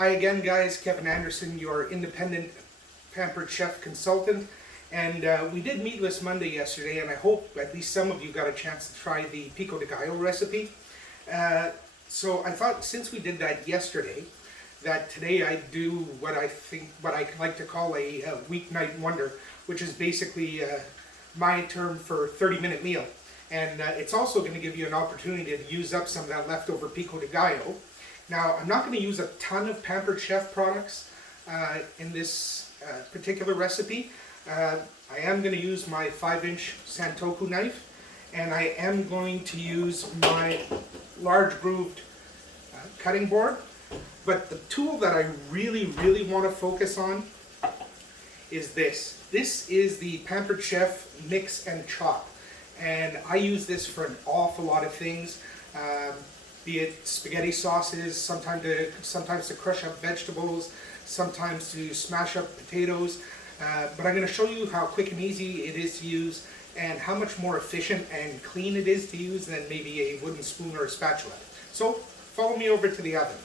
Hi again, guys. Kevin Anderson, your independent pampered chef consultant. And we did Meatless Monday yesterday, and I hope at least some of you got a chance to try the Pico de Gallo recipe. So I thought since we did that yesterday, that today I'd do what I like to call a weeknight wonder, which is basically my term for 30-minute meal. And it's also going to give you an opportunity to use up some of that leftover Pico de Gallo. Now, I'm not going to use a ton of Pampered Chef products in this particular recipe. I am going to use my 5-inch Santoku knife, and I am going to use my large grooved cutting board. But the tool that I really want to focus on is this. This is the Pampered Chef Mix and Chop. And I use this for an awful lot of things. Be it spaghetti sauces, sometimes to crush up vegetables, sometimes to smash up potatoes. But I'm going to show you how quick and easy it is to use and how much more efficient and clean it is to use than maybe a wooden spoon or a spatula. So follow me over to the oven.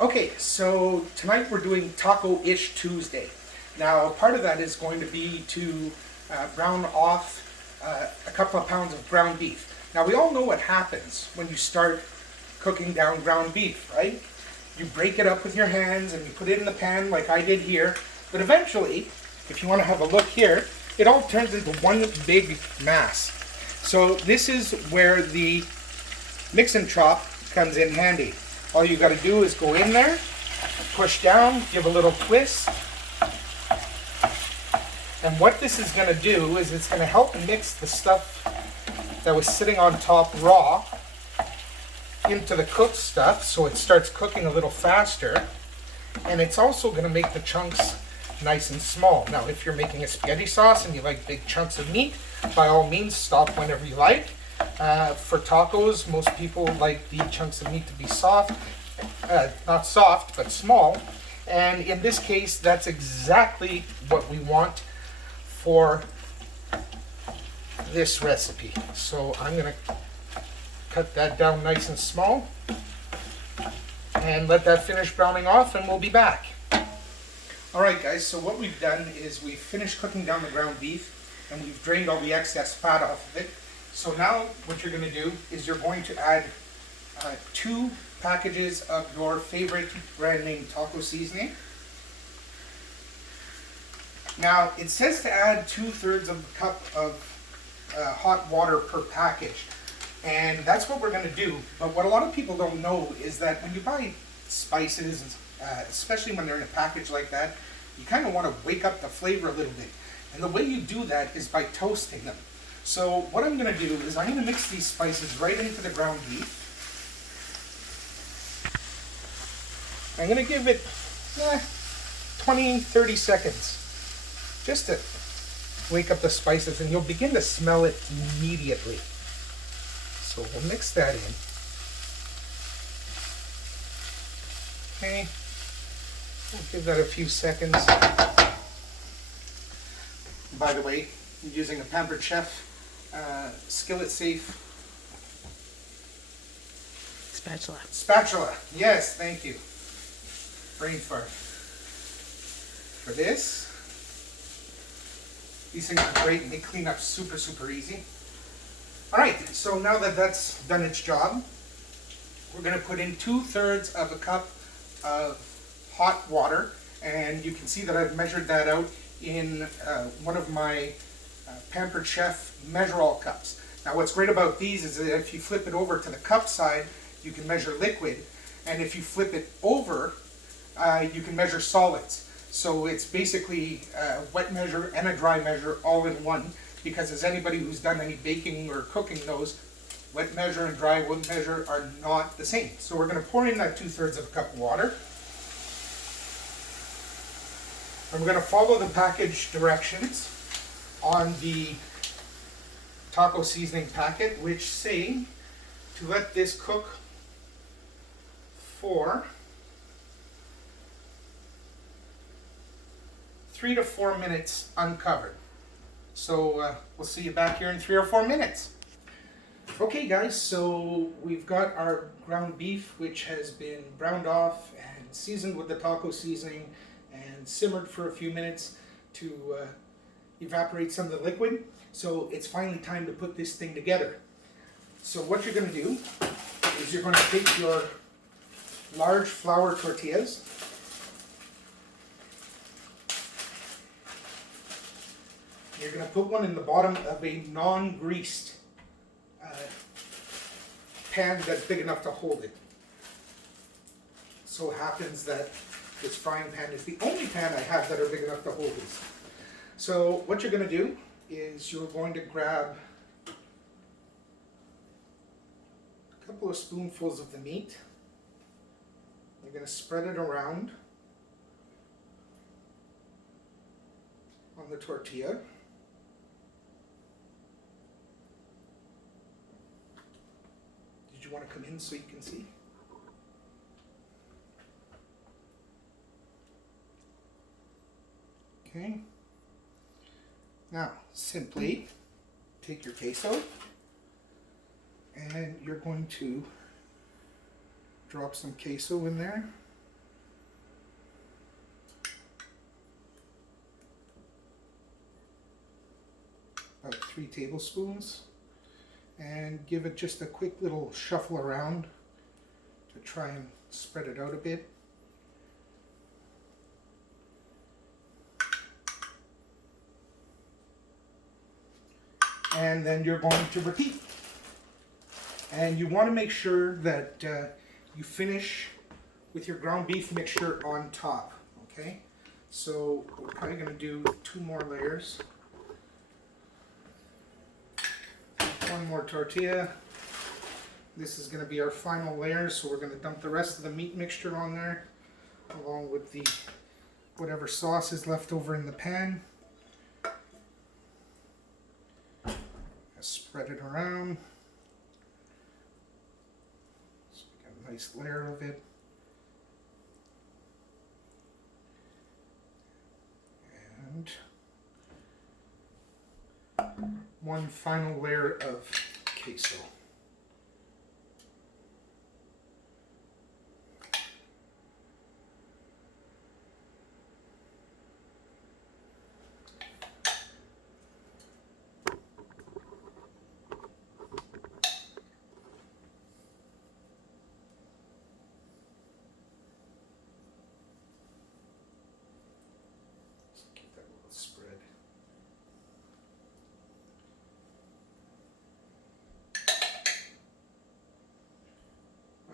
Okay, so tonight we're doing Taco-ish Tuesday. Now part of that is going to be to brown off a couple of pounds of ground beef. Now we all know what happens when you start cooking down ground beef, right? You break it up with your hands and you put it in the pan like I did here. But eventually, if you want to have a look here, it all turns into one big mass. So this is where the mix and chop comes in handy. All you got to do is go in there, push down, give a little twist. And what this is going to do is it's going to help mix the stuff that was sitting on top raw into the cooked stuff, so it starts cooking a little faster. And it's also going to make the chunks nice and small. Now, if you're making a spaghetti sauce and you like big chunks of meat, by all means stop whenever you like. For tacos, most people like the chunks of meat to be soft, not soft, but small. And in this case, that's exactly what we want for this recipe. So I'm going to cut that down nice and small and let that finish browning off, and we'll be back. Alright guys, so what we've done is we've finished cooking down the ground beef and we've drained all the excess fat off of it. So now what you're going to do is you're going to add 2 packages of your favorite brand name taco seasoning. Now it says to add 2/3 of a cup of hot water per package, and that's what we're going to do. But what a lot of people don't know is that when you buy spices, especially when they're in a package like that, you kind of want to wake up the flavor a little bit. And the way you do that is by toasting them. So what I'm going to do is I'm going to mix these spices right into the ground beef. I'm going to give it 20-30 seconds just to wake up the spices, and you'll begin to smell it immediately. So we'll mix that in. Okay, we'll give that a few seconds. By the way, I'm using a Pampered Chef skillet safe spatula. Spatula, yes, thank you. Brain fart. For this, these things are great and they clean up super easy. Alright, so now that that's done its job, we're going to put in 2/3 of a cup of hot water, and you can see that I've measured that out in one of my Pampered Chef measure-all cups. Now what's great about these is that if you flip it over to the cup side, you can measure liquid, and if you flip it over, you can measure solids. So it's basically a wet measure and a dry measure all in one, because as anybody who's done any baking or cooking knows, wet measure and dry measure are not the same. So we're going to pour in that 2/3 of a cup of water. And we're going to follow the package directions on the taco seasoning packet, which say to let this cook for 3 to 4 minutes uncovered. So we'll see you back here in 3 or 4 minutes. Okay guys, so we've got our ground beef, which has been browned off and seasoned with the taco seasoning and simmered for a few minutes to evaporate some of the liquid. So it's finally time to put this thing together. So what you're going to do is you're going to take your large flour tortillas, you're going to put one in the bottom of a non-greased pan that's big enough to hold it. So it happens that this frying pan is the only pan I have that are big enough to hold this. So what you're going to do is you're going to grab a couple of spoonfuls of the meat. You're going to spread it around on the tortilla. Did you want to come in so you can see? Okay. Now, simply take your queso and you're going to drop some queso in there. About 3 tablespoons. And give it just a quick little shuffle around to try and spread it out a bit. And then you're going to repeat. And you want to make sure that you finish with your ground beef mixture on top, okay? So we're probably going to do 2 more layers. 1 more tortilla. This is going to be our final layer, so we're going to dump the rest of the meat mixture on there along with the whatever sauce is left over in the pan. Spread it around. So we got a nice layer of it. And 1 final layer of queso. Keep that little spread.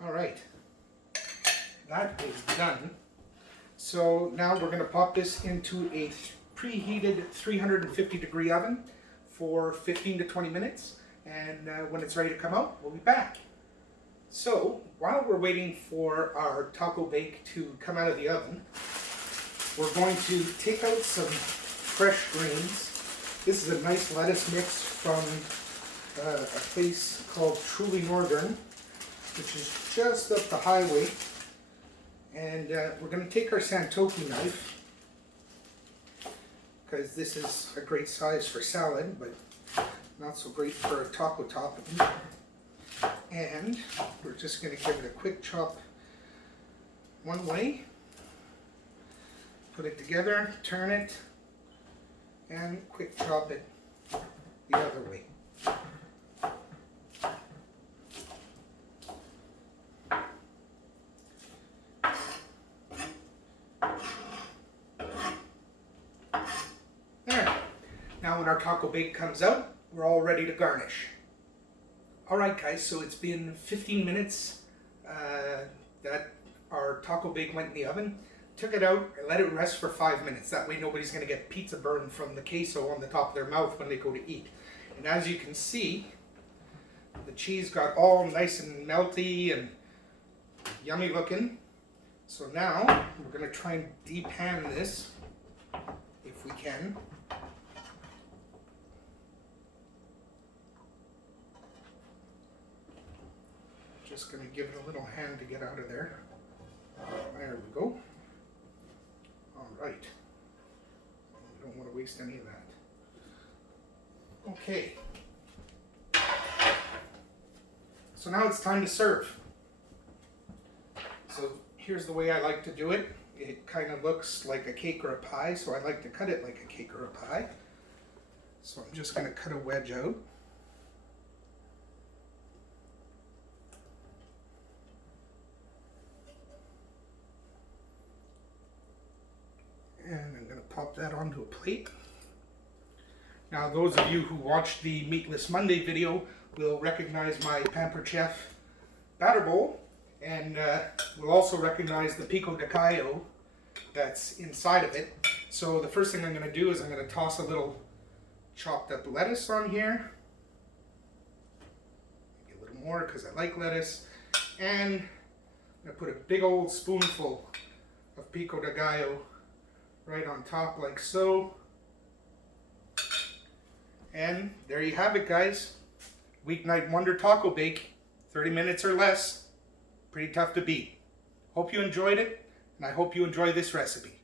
All right, that is done. So now we're going to pop this into a preheated 350 degree oven for 15 to 20 minutes. And when it's ready to come out, we'll be back. So while we're waiting for our taco bake to come out of the oven, we're going to take out some fresh greens. This is a nice lettuce mix from a place called Truly Northern, which is just up the highway. And we're going to take our Santoki knife, because this is a great size for salad, but not so great for a taco topping. And we're just going to give it a quick chop one way, put it together, turn it, and quick chop it the other way. There. Now when our taco bake comes out, we're all ready to garnish. Alright guys, so it's been 15 minutes that our taco bake went in the oven. Took it out, I let it rest for 5 minutes. That way nobody's going to get pizza burn from the queso on the top of their mouth when they go to eat. And as you can see, the cheese got all nice and melty and yummy looking. So now we're going to try and depan this if we can. Just going to give it a little hand to get out of there. There we go. All right. We don't want to waste any of that. Okay. So now it's time to serve. So here's the way I like to do it. It kind of looks like a cake or a pie, so I like to cut it like a cake or a pie. So I'm just going to cut a wedge out. And I'm going to pop that onto a plate. Now those of you who watched the Meatless Monday video will recognize my Pampered Chef batter bowl, and will also recognize the Pico de Gallo that's inside of it. So the first thing I'm going to do is I'm going to toss a little chopped up lettuce on here. Maybe a little more because I like lettuce. And I'm going to put a big old spoonful of Pico de Gallo right on top like so. And there you have it, guys. Weeknight Wonder Taco Bake. 30 minutes or less. Pretty tough to beat. Hope you enjoyed it, and I hope you enjoy this recipe.